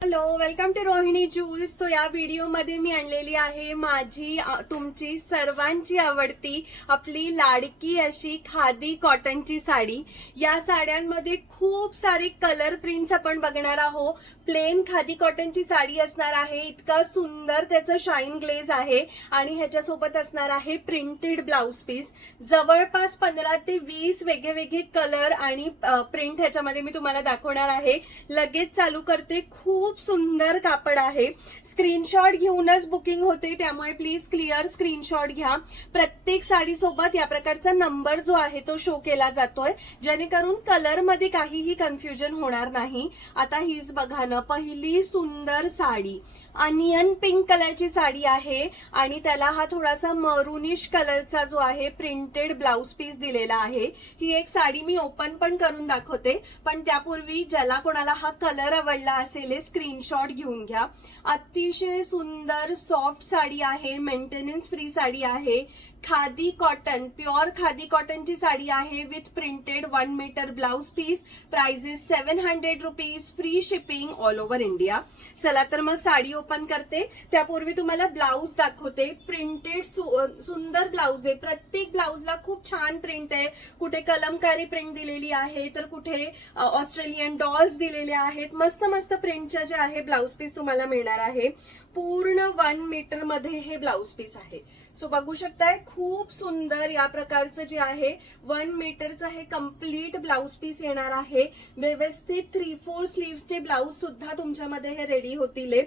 Hello, welcome to Rohini jewels. So या व्हिडिओमध्ये मी आणलेली आहे माझी तुमची सर्वांची आवडती आपली लाडकी अशी खादी कॉटनची साडी. या साड्यांमध्ये खूप सारे कलर प्रिंट्स आपण बघणार आहोत. प्लेन खादी कॉटनची साडी असणार आहे. इतका सुंदर त्याचं शाईन ग्लेज आहे आणि ह्याच्यासोबत असणार आहे प्रिंटेड ब्लाउज पीस. जवळपास 15 ते 20 वेगळे कलर आणि प्रिंट ह्याच्यामध्ये मी तुम्हाला दाखवणार आहे. लगेच चालू करते. खूप सुंदर कापड आहे. स्क्रीनशॉट घेऊनच बुकिंग होते, त्यामुळे प्लीज क्लिअर स्क्रीनशॉट घ्या. प्रत्येक साडी सोबत या प्रकारचा नंबर जो आहे तो शो केला जातोय, जेणेकरून कलर मध्ये काहीही कन्फ्युजन होणार नाही. आता हीच बघा ना, पहिली सुंदर साडी अनियन पिंक कलरची साडी आहे आणि त्याला हा थोडासा मरुनिश कलरचा जो आहे प्रिंटेड ब्लाउज पीस दिलेला आहे. ही एक साडी मी ओपन पण करून दाखवते, पण त्यापूर्वी ज्याला कोणाला हा कलर आवडला असेल स्क्रीनशॉट घेऊन घ्या. अतिशय सुंदर सॉफ्ट साडी आहे, मेंटेनन्स फ्री साडी आहे. खादी कॉटन, प्युअर खादी कॉटनची साडी आहे with printed 1 metre blouse piece. Price is 700 rupees. Free shipping all over India. चला तर मग साडी ओपन करते. त्यापूर्वी तुम्हाला ब्लाउज दाखवते. प्रिंटेड सुंदर ब्लाउज आहे. प्रत्येक ब्लाउजला खूप छान प्रिंट आहे. कुठे कलमकारी प्रिंट दिलेली आहे, तर कुठे ऑस्ट्रेलियन डॉल्स दिलेले आहेत. मस्त मस्त प्रिंटच्या जे आहे ब्लाउज पीस तुम्हाला मिळणार आहे. पूर्ण 1 मीटर मध्ये हे ब्लाउज पीस आहे. सो बघू शकताय, खूप सुंदर या प्रकारचं जे आहे 1 मीटरचं हे कम्प्लीट ब्लाउज पीस येणार आहे. व्यवस्थित 3/4 स्लीव्सचे ब्लाउज सुद्धा तुमच्यामध्ये हे रेडी होतील.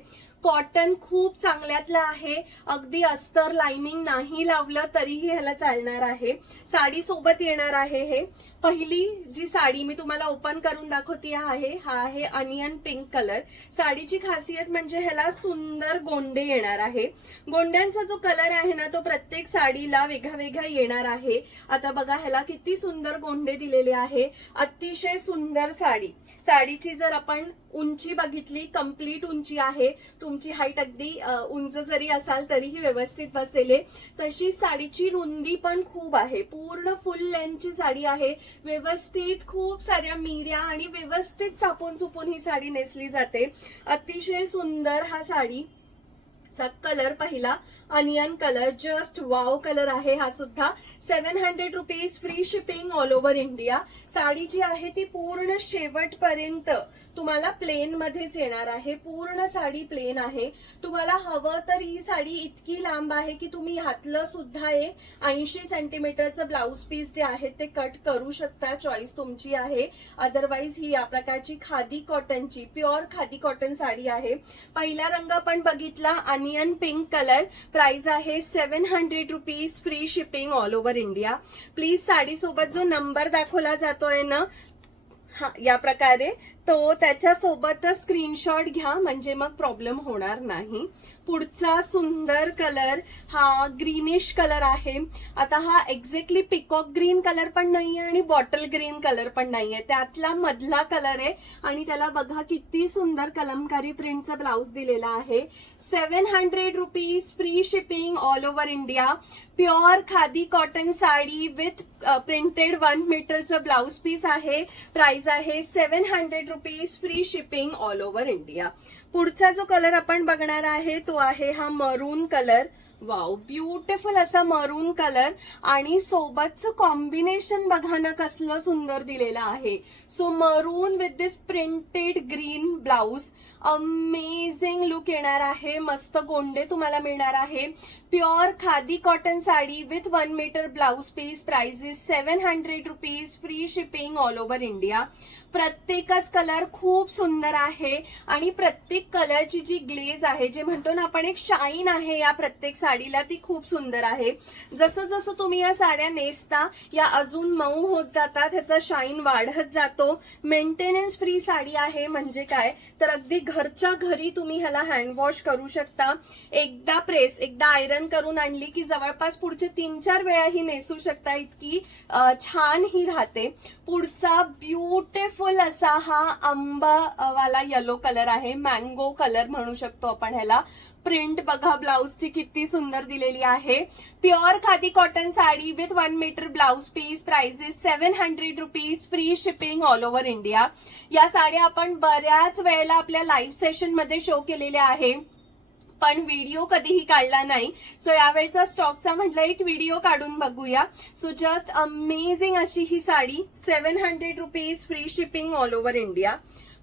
कॉटन खूप चांगल्यातलं आहे. अगदी अस्तर लाइनिंग नाही लावलं तरीही ह्याला चालणार आहे. साडी सोबत येणार आहे. हे पहिली जी साडी मी तुम्हाला ओपन करून दाखवते हा आहे अनियन पिंक कलर. साडीची खासियत म्हणजे ह्याला सुंदर गोंडे येणार आहे. गोंड्यांचा जो कलर आहे ना, तो प्रत्येक साडीला वेगळा येणार आहे. आता बघा, ह्याला किती सुंदर गोंडे दिलेले आहे. अतिशय सुंदर साडी. साडीची जर आपण उंची बघितली, कंप्लीट उंची आहे. तुमची हाईट अगदी उंच जरी असाल तरीही व्यवस्थित बसेल. तशी साडीची रुंदी पण खूप आहे. पूर्ण फुल लेंथची साडी आहे. व्यवस्थित खूप साऱ्या मिऱ्या आणि व्यवस्थित चापून चुपून ही साडी नेसली जाते. अतिशय सुंदर हा साडी चा कलर पहिला onion colour, just wow colour आहे हा सुद्धा. 700 rupees. Free shipping all over India. Sari जी आहे ती पूर्ण शेवटपर्यंत तुम्हाला प्लेन मध्येच येणार आहे. पूर्ण साडी प्लेन आहे. तुम्हाला हवं तर ही साडी इतकी लांब आहे की तुम्ही ह्यातलं सुद्धा एक 80 सेंटीमीटरचं ब्लाउज पीस जे आहे ते कट करू शकता. चॉईस तुमची आहे. अदरवाईज ही या प्रकारची खादी कॉटनची, प्युअर खादी कॉटन साडी आहे. पहिला रंग आपण बघितला अनियन पिंक कलर. प्राइस आहे 700 rupees. Free shipping all over India. Please sari सोबत जो नंबर दाखवला जातोय ना, हा या प्रकारे, तो त्याच्यासोबतच स्क्रीनशॉट घ्या, म्हणजे मग प्रॉब्लेम होणार नाही. पुढचा सुंदर कलर हा ग्रीनिश कलर आहे. आता हा एक्झॅक्टली पिकॉक ग्रीन कलर पण नाहीये आणि बॉटल ग्रीन कलर पण नाहीये, त्यातला मधला कलर आहे. आणि त्याला बघा किती सुंदर कलमकारी प्रिंटचा ब्लाउज दिलेला आहे. 700 rupees. Free shipping all over India. Pure khadi cotton sari with printed 1 मीटरचं ब्लाउज पीस आहे. प्राइस आहे 700 rupees. Free shipping all over India. पुढचा जो कलर आपण बघणार आहे तो आहे हा मरून कलर. वाव, ब्युटिफुल असा मरून कलर आणि सोबतचं कॉम्बिनेशन बघा ना कसलं सुंदर दिलेलं आहे. So maroon with this printed green blouse. Amazing look येणार आहे. मस्त गोंडे तुम्हाला मिळणार आहे. Pure khadi cotton sari with 1 metre blouse piece. Price is 700 rupees. Free shipping all over India. प्रत्येकच कलर खूप सुंदर आहे आणि प्रत्येक कलरची जी ग्लेज आहे, जे म्हणतो ना आपण एक शाईन आहे या प्रत्येक साडीला, ती खूप सुंदर आहे. जसं जसं तुम्ही या साड्या नेसता या अजून मऊ होत जातात, ह्याचा शाईन वाढत जातो. मेंटेनन्स फ्री साडी आहे. म्हणजे काय तर अगदी घरच्या घरी तुम्ही ह्याला हँड वॉश करू शकता. एकदा प्रेस, एकदा आयरन करून आणली की जवळपास पुढचे 3-4 वेळा ही नेसू शकता. इतकी छान ही राहते. पुढचा ब्युटिफुल असा हा आंबा वाला येलो कलर आहे. मँगो कलर म्हणू शकतो आपण ह्याला. प्रिंट बघा ब्लाउजची किती सुंदर दिलेली आहे. Pure khadi cotton sari with 1 metre blouse piece. Prices 700 rupees. Free shipping all over India. या साड्या आपण बऱ्याच वेळेला आपल्या लाईव्ह सेशन मध्ये शो केलेल्या आहे, पण व्हिडिओ कधीही काढला नाही. सो यावेळचा स्टॉकचा म्हटलं एक व्हिडिओ काढून बघूया. सो जस्ट अमेझिंग अशी ही sari. 700 rupees. Free shipping all over India.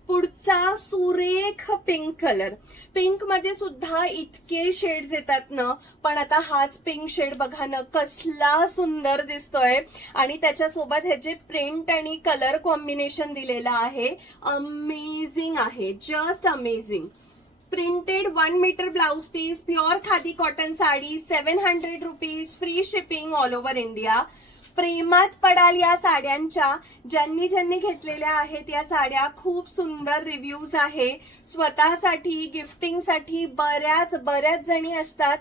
पुढचा सुरेख पिंक कलर. पिंक मध्ये सुद्धा इतके शेड्स येतात ना, पण आता हाच पिंक शेड बघा ना कसला सुंदर दिसतोय. आणि त्याच्यासोबत ह्याचे प्रिंट आणि कलर कॉम्बिनेशन दिलेलं आहे. अमेझिंग आहे, just amazing. Printed 1 metre blouse piece. Pure khadi cotton sari. 700 rupees. Free shipping all over India. प्रेमात पडाल या साड्यांच्या. ज्यांनी ज्यांनी घेतलेल्या आहेत या साड्या. खूप सुंदर रिव्ह्यूज आहे. स्वतःसाठी गिफ्टिंगसाठी बऱ्याच जणी असतात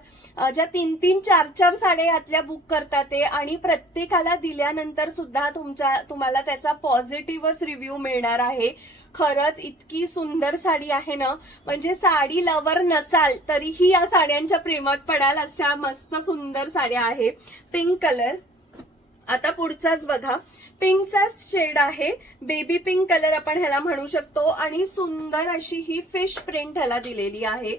ज्या 3-3, 4-4 साड्या यातल्या बुक करतात ते, आणि प्रत्येकाला दिल्यानंतर सुद्धा तुम्हाला त्याचा पॉझिटिव्हच रिव्ह्यू मिळणार आहे. खरंच इतकी सुंदर साडी आहे ना, म्हणजे साडी लवर नसाल तरीही या साड्यांच्या प्रेमात पडाल अशा मस्त सुंदर साड्या आहे. Pink colour. आता पुढचाच बघा, पिंकचा शेड आहे. बेबी पिंक कलर आपण ह्याला म्हणू शकतो. आणि सुंदर अशी ही फिश प्रिंट ह्याला दिलेली आहे.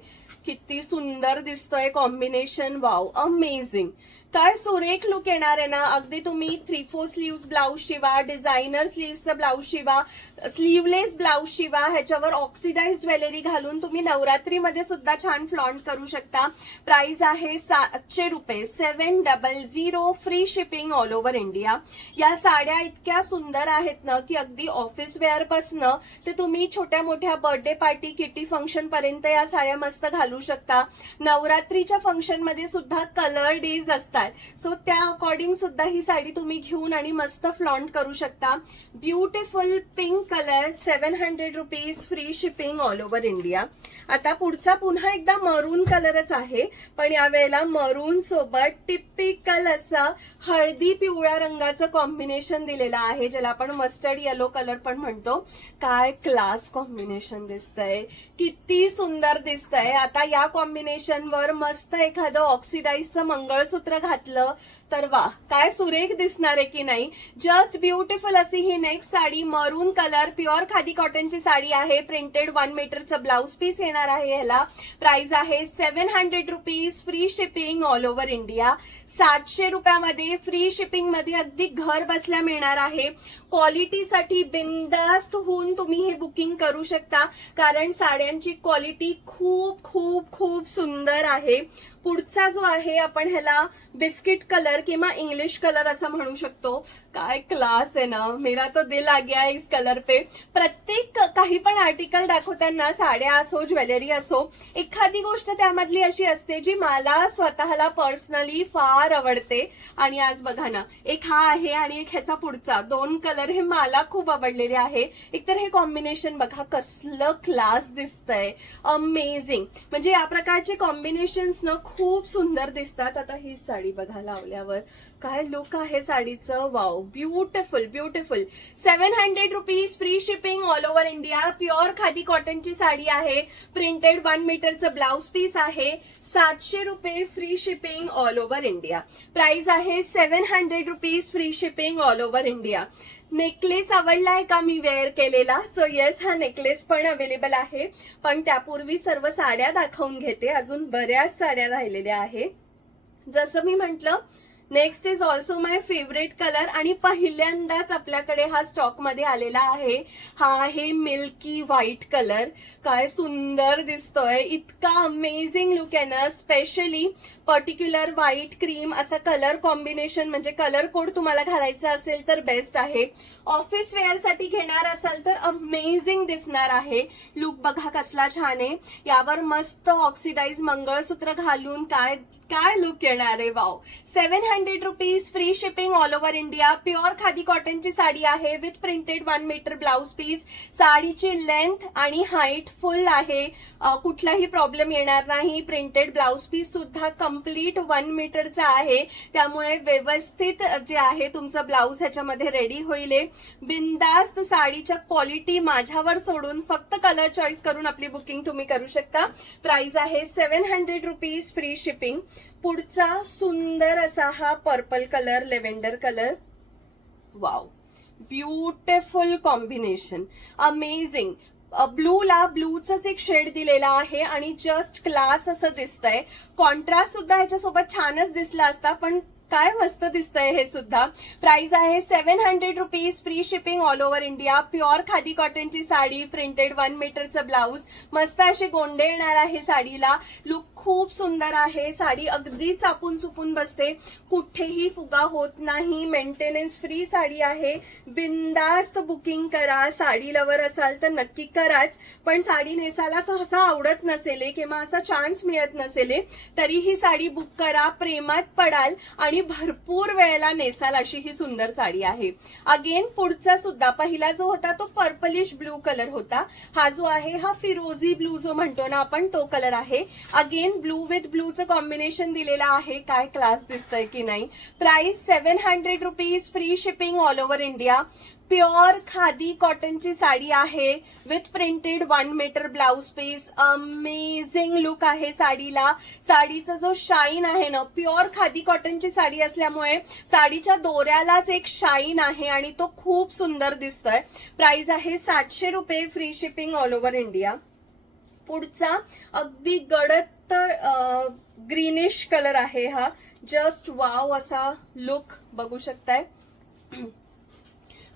किती सुंदर दिसतोय कॉम्बिनेशन. Wow, amazing. काय सुरेख लुक येणार आहे ना. अगदी तुम्ही 3/4 स्लीव्स ब्लाउज शिवा, डिझायनर स्लीव्सचं ब्लाउज शिवा, स्लीवलेस ब्लाउज शिवा, ह्याच्यावर ऑक्सिडाइज ज्वेलरी घालून तुम्ही नवरात्रीमध्ये सुद्धा छान फ्लॉन्ट करू शकता. प्राइस आहे 700 रुपये. 700. Free shipping all over India. या साड्या इतक्या सुंदर आहेत ना की अगदी ऑफिस वेअर पासनं ते तुम्ही छोट्या मोठ्या बर्थडे पार्टी, किटी फंक्शन पर्यंत या साड्या मस्त घालू शकता. नवरात्रीच्या फंक्शन मध्ये सुद्धा कलर डेज असतात, सो त्या अकॉर्डिंग सुद्धा ही साडी तुम्ही घेऊन आणि मस्त फ्लॉन्ट करू शकता. Beautiful pink colour. 700 rupees. Free shipping all over India. आता पुढचा पुन्हा एकदा मरून कलरच आहे, पण यावेळेला मरून सोबत टिपिकल असा हळदी पिवळ्या रंगाचं कॉम्बिनेशन दिलेलं आहे, ज्याला आपण मस्टर्ड येलो कलर पण म्हणतो. काय क्लास कॉम्बिनेशन दिसतंय, किती सुंदर दिसतंय. आता या कॉम्बिनेशनवर मस्त एखादं ऑक्सिडाइजचं मंगळसूत्र घातलं तर वा, काय सुरेख दिसणार आहे की नाही. जस्ट ब्युटिफुल अशी ही नेक्स्ट साडी. मरून कलर. प्युअर खादी कॉटनची साडी आहे. प्रिंटेड 1 मीटरचं ब्लाउज पीस येणार आहे ह्याला. प्राइस आहे 700 rupees. Free shipping all over India. 700 रुपयामध्ये फ्री शिपिंग मध्ये अगदी घर बसल्या मिळणार आहे. क्वालिटीसाठी बिंदास्त होऊन तुम्ही हे बुकिंग करू शकता, कारण साड्यांची क्वालिटी खूप खूप खूप सुंदर आहे. पुढचा जो आहे आपण ह्याला बिस्किट कलर किंवा इंग्लिश कलर असं म्हणू शकतो. काय क्लास आहे ना, मेरा तो दिल आ गया इस कलर पे. प्रत्येक काही पण आर्टिकल दाखवताना, साड्या असो ज्वेलरी असो, एखादी गोष्ट त्यामधली अशी असते जी मला स्वतःला पर्सनली फार आवडते. आणि आज बघा ना, एक हा आहे आणि एक ह्याचा पुढचा, 2 कलर हे मला खूप आवडलेले आहे. एकतर हे कॉम्बिनेशन बघा कसलं क्लास दिसतंय. अमेझिंग. म्हणजे या प्रकारचे कॉम्बिनेशन्स न खूप सुंदर दिसतात. आता ही साडी बघा लावल्यावर काय लुक आहे साडीचं. Wow, beautiful beautiful. 700 rupees. Free shipping all over India. Pure khadi कॉटनची साडी आहे. प्रिंटेड 1 मीटरचं ब्लाउज पीस आहे. 700 रुपये. Free shipping all over India. Price आहे 700 rupees. Free shipping all over India. Necklace आवडलाय का मी वेअर केलेला? सो येस, हा नेकलेस पण अवेलेबल आहे, पण त्यापूर्वी सर्व साड्या दाखवून घेते. अजून बऱ्याच साड्या राहिलेल्या आहे. जसं मी म्हटलं, next is also my favourite colour आणि पहिल्यांदाच आपल्याकडे हा स्टॉक मध्ये आलेला आहे. हा आहे मिल्की व्हाईट कलर. काय सुंदर दिसतोय. इतका अमेझिंग लुक आहे ना. स्पेशली पर्टिक्युलर व्हाईट क्रीम असा कलर कॉम्बिनेशन, म्हणजे कलर कोड तुम्हाला घालायचा असेल तर बेस्ट आहे. ऑफिस वेअर साठी घेणार असाल तर अमेझिंग दिसणार आहे. लुक बघा कसला छान आहे. यावर मस्त ऑक्सिडाइज मंगळसूत्र घालून काय काय लुक येणार आहे, wow. 700 rupees, free shipping all over India. Pure khadi कॉटनची साडी आहे with printed 1 metre blouse piece. साडीची लेंथ आणि हाईट फुल आहे, कुठलाही प्रॉब्लेम येणार नाही. प्रिंटेड ब्लाउज पीस सुद्धा कम्प्लीट 1 मीटरचा आहे, त्यामुळे व्यवस्थित जे आहे तुमचं ब्लाउज ह्याच्यामध्ये रेडी होईल. बिंदास्त साडीच्या क्वालिटी माझ्यावर सोडून फक्त कलर चॉईस करून आपली बुकिंग तुम्ही करू शकता. प्राइस आहे 700 रुपीज, फ्री शिपिंग. पुढचा सुंदर असा हा purple colour, lavender colour, wow, beautiful combination, amazing. ब्लूला ब्लूच एक शेड दिलेला आहे आणि जस्ट क्लास असं दिसतंय. कॉन्ट्रास्ट सुद्धा ह्याच्यासोबत छानच दिसला असता, पण काय मस्त दिसतंय हे सुद्धा. प्राइस आहे 700 rupees, free shipping all over India. Pure khadi कॉटनची साडी, प्रिंटेड 1 मीटरचं ब्लाउज, मस्त असे गोंडे येणार आहे साडीला. लुक खूप सुंदर आहे. साडी अगदी चापून चुपून बसते, कुठेही फुगा होत नाही, मेंटेनन्स फ्री साडी आहे. बिंदास्त बुकिंग करा. साडी लवर असाल तर नक्की कराच, पण साडी नेसायला सहसा आवडत नसेल किंवा असा चान्स मिळत नसेल तरी ही साडी बुक करा, प्रेमात पडाल आणि भरपूर वेळेला नेसाल अशी ही सुंदर साडी आहे. अगेन पुढचा सुद्धा, पहिला जो होता तो पर्पलिश ब्लू कलर होता, हा जो आहे हा फिरोजी ब्लू जो म्हणतो ना आपण, तो कलर आहे. अगेन ब्लू विथ ब्लूचं कॉम्बिनेशन दिलेलं आहे. काय क्लास दिसतंय की नाही. Price 700 rupees, free shipping all over India. Pure khadi कॉटनची साडी आहे with printed 1 metre blouse piece. Amazing look आहे साडीला. साडीचा जो शाईन आहे ना, प्युअर खादी कॉटनची साडी असल्यामुळे साडीच्या दोऱ्यालाच एक शाईन आहे आणि तो खूप सुंदर दिसतोय. प्राइस आहे 700 रुपये, free shipping all over India. पुढचा अगदी गडद ग्रीनिश कलर आहे हा, जस्ट वाव असा लुक बघू शकताय.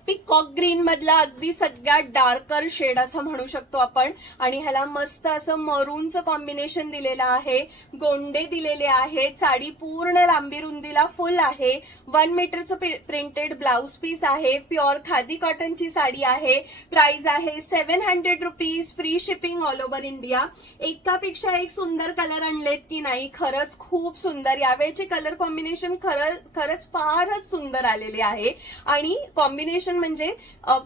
पिकॉक ग्रीन मधला अगदी सगळ्यात डार्कर शेड असं म्हणू शकतो आपण, आणि ह्याला मस्त असं मरूनचं कॉम्बिनेशन दिलेलं आहे, गोंडे दिलेले आहेत. साडी पूर्ण लांबी रुंदीला फुल आहे. 1 मीटरचं प्रिंटेड ब्लाउज पीस आहे. प्युअर खादी कॉटनची साडी आहे. प्राइस आहे 700 rupees, free shipping all over India. एकापेक्षा एक सुंदर कलर आणलेत की नाही, खरंच खूप सुंदर. यावेळेचे कलर कॉम्बिनेशन खरंच फारच सुंदर आलेले आहे, आणि कॉम्बिनेशन म्हणजे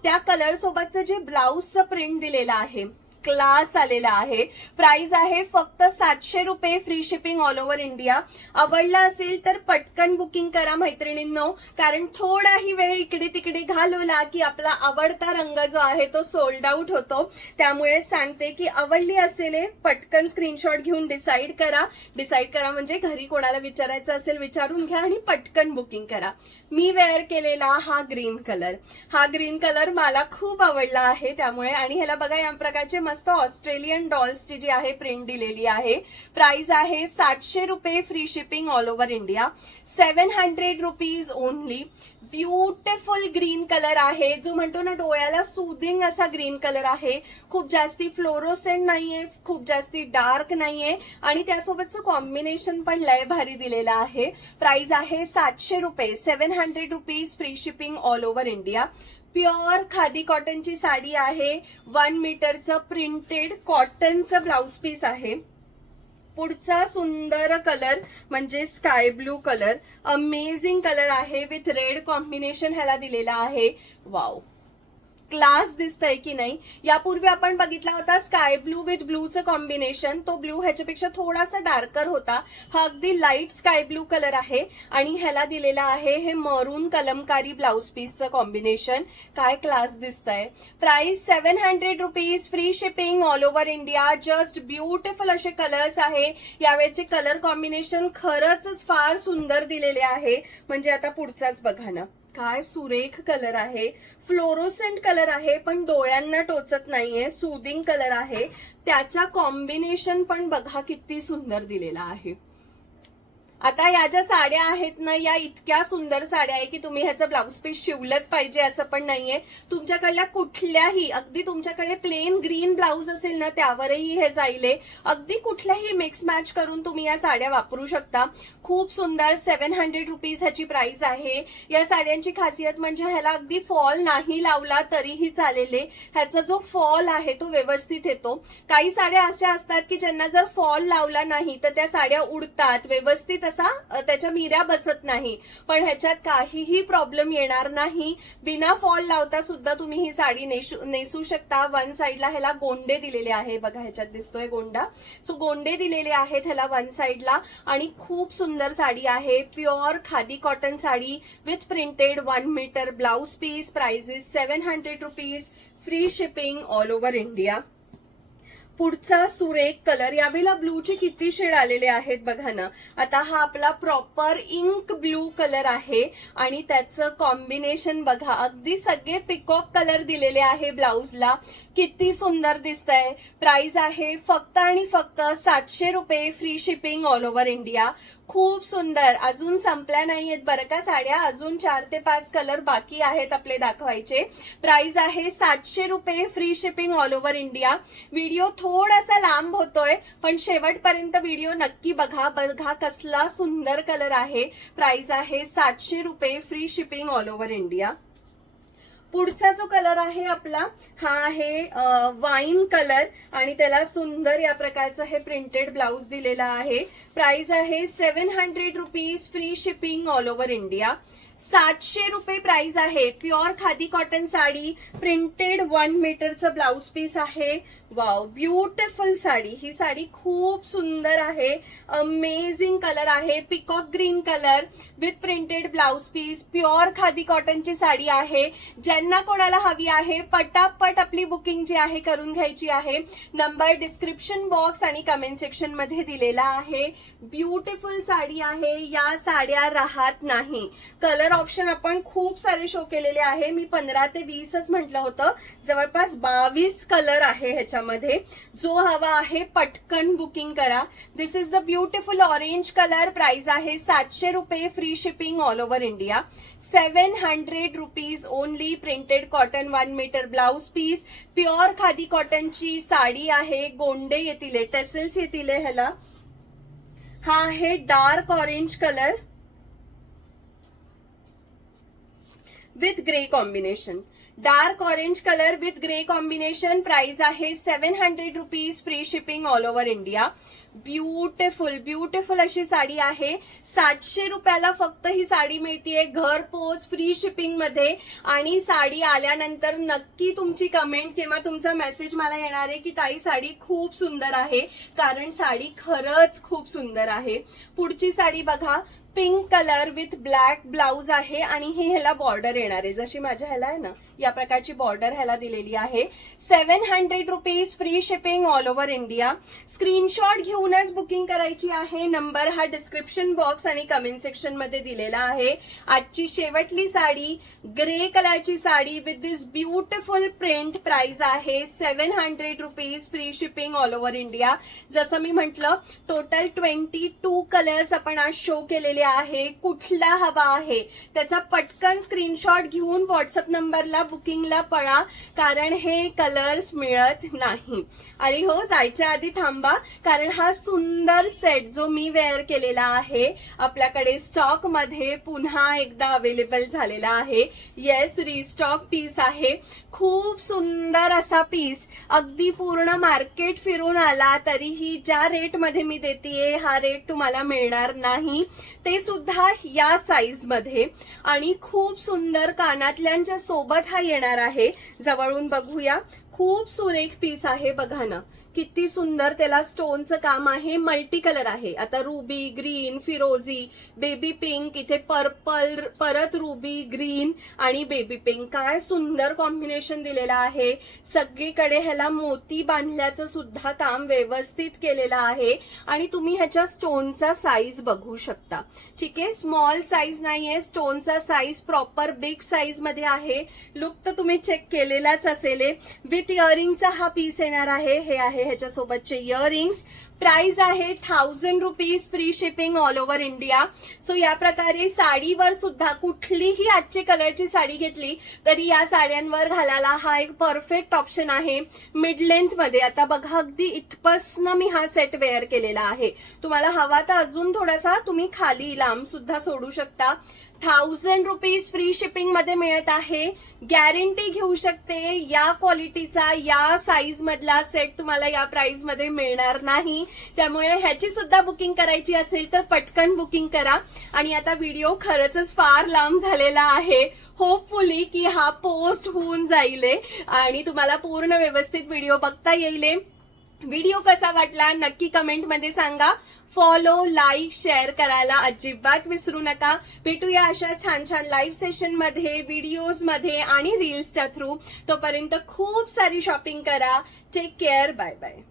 त्या कलर सोबतचं जे ब्लाउजचं प्रिंट दिलेलं आहे, क्लास आलेला आहे. प्राइस आहे फक्त 700 रुपये, free shipping all over India. आवडला असेल तर पटकन बुकिंग करा मैत्रिणींनो, कारण थोडाही वेळ इकडे तिकडे घालवला की आपला आवडता रंग जो आहे तो सोल्ड आउट होतो. त्यामुळे सांगते की आवडली असेल पटकन स्क्रीनशॉट घेऊन डिसाईड करा म्हणजे घरी कोणाला विचारायचं असेल विचारून घ्या आणि पटकन बुकिंग करा. मी वेअर केलेला हा ग्रीन कलर मला खूप आवडला आहे त्यामुळे. आणि ह्याला बघा या प्रकारचे मस्त ऑस्ट्रेलियन डॉल्सची जी आहे प्रिंट दिलेली आहे. प्राइस आहे 700 रुपये, free shipping all over India. 700 rupees only. Beautiful green colour आहे, जो म्हणतो ना डोळ्याला सुदिंग असा ग्रीन कलर आहे. खूप जास्ती फ्लोरोसेंट नाहीये, खूप जास्ती डार्क नाहीये, आणि त्यासोबतचं कॉम्बिनेशन पण लय भारी दिलेलं आहे. प्राइस आहे 700 रुपये, 700 rupees, free shipping all over India. Pure khadi कॉटनची साडी आहे. 1 मीटरचं प्रिंटेड कॉटनचं ब्लाउज पीस आहे. पुढचा सुंदर कलर म्हणजे sky blue colour, amazing colour आहे विथ रेड कॉम्बिनेशन ह्याला दिलेला आहे. वाव, क्लास दिसतंय की नाही. यापूर्वी आपण बघितला होता स्काय ब्लू विथ ब्लूचं कॉम्बिनेशन, तो ब्लू ह्याच्यापेक्षा थोडासा डार्कर होता. हा अगदी लाईट स्काय ब्लू कलर आहे आणि ह्याला दिलेला आहे हे मरून कलमकारी ब्लाउज पीसचं कॉम्बिनेशन. काय क्लास दिसतंय. Price 700 rupees, free shipping all over India. Just beautiful असे कलर्स आहे. यावेळेचे कलर कॉम्बिनेशन खरंच फार सुंदर दिलेले आहे. म्हणजे आता पुढचाच बघा ना, काय सुरेख कलर आहे. फ्लोरोसेंट कलर आहे पण डोळ्यांना टोचत नाहीये, सुदिंग कलर आहे. त्याचा कॉम्बिनेशन पण बघा किती सुंदर दिलेला आहे. आता या ज्या साड्या आहेत ना, या इतक्या सुंदर साड्या आहे की तुम्ही ह्याचं ब्लाऊज पीस शिवलंच पाहिजे असं पण नाहीये. तुमच्याकडल्या कुठल्याही, अगदी तुमच्याकडे प्लेन ग्रीन ब्लाऊज असेल ना त्यावरही हे जाईल. अगदी कुठल्याही मिक्स मॅच करून तुम्ही या साड्या वापरू शकता. खूप सुंदर 700 रुपीज ह्याची प्राइस आहे. या साड्यांची खासियत म्हणजे ह्याला अगदी फॉल नाही लावला तरीही चालेल. ह्याचा जो फॉल आहे तो व्यवस्थित येतो. काही साड्या अशा असतात की ज्यांना जर फॉल लावला नाही तर त्या साड्या उडतात, व्यवस्थित असा त्याच्या मिऱ्या बसत नाही. पण ह्याच्यात काहीही प्रॉब्लेम येणार नाही. बिना फॉल लावता सुद्धा तुम्ही ही साडी नेसू शकता. वन साइडला ह्याला गोंडे दिलेले आहे, बघा ह्याच्यात दिसतोय गोंडा. सो गोंडे दिलेले आहेत ह्याला वन साइडला. आणि खूप सुंदर साडी आहे. Pure khadi cotton sari with printed 1 metre blouse piece. Price is 700 rupees. Free shipping all over India. पुढचा सुरेख कलर, यावेळेला ब्लूचे किती शेड आलेले आहेत बघा ना. आता हा आपला प्रॉपर इंक ब्लू कलर आहे आणि त्याचं कॉम्बिनेशन बघा, अगदी सगळे पिकॉक कलर दिलेले आहे ब्लाउजला. किती सुंदर दिसतंय. प्राइस आहे फक्त आणि फक्त 700 रुपये. Free shipping all over India. खूप सुंदर. अजून संपल्या नाहीयेत बरं का साड्या, अजून 4 ते 5 कलर बाकी आहेत आपले दाखवायचे. प्राइस आहे 700 रुपये. Free shipping all over India. Video थोडासा लांब होतोय पण शेवटपर्यंत व्हिडिओ नक्की बघा. बघा कसला सुंदर कलर आहे. प्राइस आहे 700 रुपये. Free shipping all over India. पुढचा जो कलर आहे आपला, हा आहे वाईन कलर आणि त्याला सुंदर या प्रकारचं हे प्रिंटेड ब्लाउज दिलेला आहे. प्राइस आहे 700 rupees. Free shipping all over India. 700 रुपये प्राइस आहे. Pure khadi cotton sari, printed 1 मीटरचं ब्लाउज पीस आहे. Wow, beautiful sari. ही साडी खूप सुंदर आहे. अमेझिंग कलर आहे. Peacock green colour with printed blouse piece. Pure khadi कॉटनची साडी आहे. ज्यांना कोणाला हवी आहे पटापट आपली बुकिंग जी आहे करून घ्यायची आहे. नंबर डिस्क्रिप्शन बॉक्स आणि कमेंट सेक्शन मध्ये दिलेला आहे. ब्युटिफुल साडी आहे. या साड्या राहत नाही. कलर ऑप्शन आपण खूप सारे शो केलेले आहे. मी 15 ते 20च म्हटलं होतं. जवळपास 22 कलर आहे ह्याच्यामध्ये. जो हवा आहे पटकन बुकिंग करा. This is the beautiful orange colour. Price आहे 700 रुपये. Free shipping all over India. 700 rupees only. Printed cotton 1 metre blouse piece. Pure khadi कॉटनची साडी आहे. गोंडे येतील, टेसल्स येतील ह्याला. हा आहे dark orange colour with grey combination. Dark orange colour with grey combination. Price आहे 700 rupees. Free shipping all over India. Beautiful beautiful sari साडी आहे. 700 रुपयाला फक्त ही साडी मिळतीये घरपोच फ्री शिपिंग मध्ये. आणि साडी आल्यानंतर नक्की तुमची कमेंट किंवा तुमचा मेसेज मला येणार आहे की ताई साडी खूप सुंदर आहे, कारण साडी खरंच खूप सुंदर आहे. पुढची साडी बघा, pink colour with black blouse आहे आणि ही ह्याला बॉर्डर येणार आहे, जशी माझ्या ह्याला आहे ना या प्रकारची बॉर्डर ह्याला दिलेली आहे. 700 rupees. Free shipping all over India. Screenshot घेऊनच बुकिंग करायची आहे. नंबर हा डिस्क्रिप्शन बॉक्स आणि कमेंट सेक्शन मध्ये दिलेला आहे. आजची शेवटली साडी, ग्रे कलरची sari with this beautiful print. Price आहे 700 rupees. Free shipping all over India. जसं मी म्हटलं टोटल 22 कलर्स आपण आज शो केलेले आहे. कुठला हवा आहे त्याचा पटकन स्क्रीनशॉट घेऊन व्हॉट्सअप नंबरला बुकिंगला पळा, कारण हे कलर्स मिळत नाही. अरे हो, जायच्या आधी थांबा, कारण हा सुंदर सेट जो मी वेअर केलेला आहे आपल्याकडे स्टॉक मध्ये पुन्हा एकदा अवेलेबल झालेला आहे. येस, रिस्टॉक पीस आहे. खूप सुंदर असा पीस. अगदी पूर्ण मार्केट फिरून आला तरीही ज्या रेट मध्ये मी देतेय हा रेट तुम्हाला मिळणार नाही, ते सुद्धा या साईज मध्ये. आणि खूप सुंदर कानातल्यांच्या सोबत हा येणार आहे. जवळून बघूया. खूप सुरेख पीस आहे. बघा ना किती सुंदर त्याला स्टोनचं काम आहे. मल्टी कलर आहे. आता रुबी, ग्रीन, फिरोजी, बेबी पिंक, इथे पर्पल, परत रुबी, ग्रीन आणि बेबी पिंक. काय सुंदर कॉम्बिनेशन दिलेलं आहे. सगळीकडे ह्याला मोती बांधल्याचं सुद्धा काम व्यवस्थित केलेलं आहे. आणि तुम्ही ह्याच्या स्टोनचा साईज बघू शकता. ठीक आहे, स्मॉल साईज नाहीये, स्टोनचा साईज प्रॉपर बिग साईज मध्ये आहे. लुक तर तुम्ही चेक केलेलाच असेल. विथ इयरिंगचा हा पीस येणार आहे. हे आहे ह्याच्यासोबतचे इयरिंग्स. प्राइस आहे 1000 rupees, free shipping all over India. So या प्रकारे साडीवर सुद्धा कुठलीही आजची कलरची साडी घेतली तरी या साड्यांवर घालायला हा एक परफेक्ट ऑप्शन आहे. मिड लेंथ मध्ये आता बघा अगदी इथपासनं मी हा सेट वेअर केलेला आहे. तुम्हाला हवा तर अजून थोडासा तुम्ही खाली लांब सुद्धा सोडू शकता. 1000 रुपीज फ्री शिपिंग मध्ये मिळत आहे. गॅरंटी घेऊ शकते या क्वालिटीचा या साईज मधला सेट तुम्हाला या प्राइस मध्ये मिळणार नाही. त्यामुळे ह्याची सुद्धा बुकिंग करायची असेल तर पटकन बुकिंग करा. आणि आता व्हिडिओ खरंच फार लांब झालेला आहे. होपफुली की हा पोस्ट होऊन जाईल आणि तुम्हाला पूर्ण व्यवस्थित व्हिडिओ बघता येईल. व्हिडिओ कसा वाटला नक्की कमेंटमध्ये सांगा. फॉलो, लाईक, शेअर करायला अजिबात विसरू नका. भेटूया अशा छान छान लाईव्ह सेशन मध्ये, व्हिडिओज मध्ये आणि रील्सच्या थ्रू. तोपर्यंत खूप सारी शॉपिंग करा. Take care. Bye bye.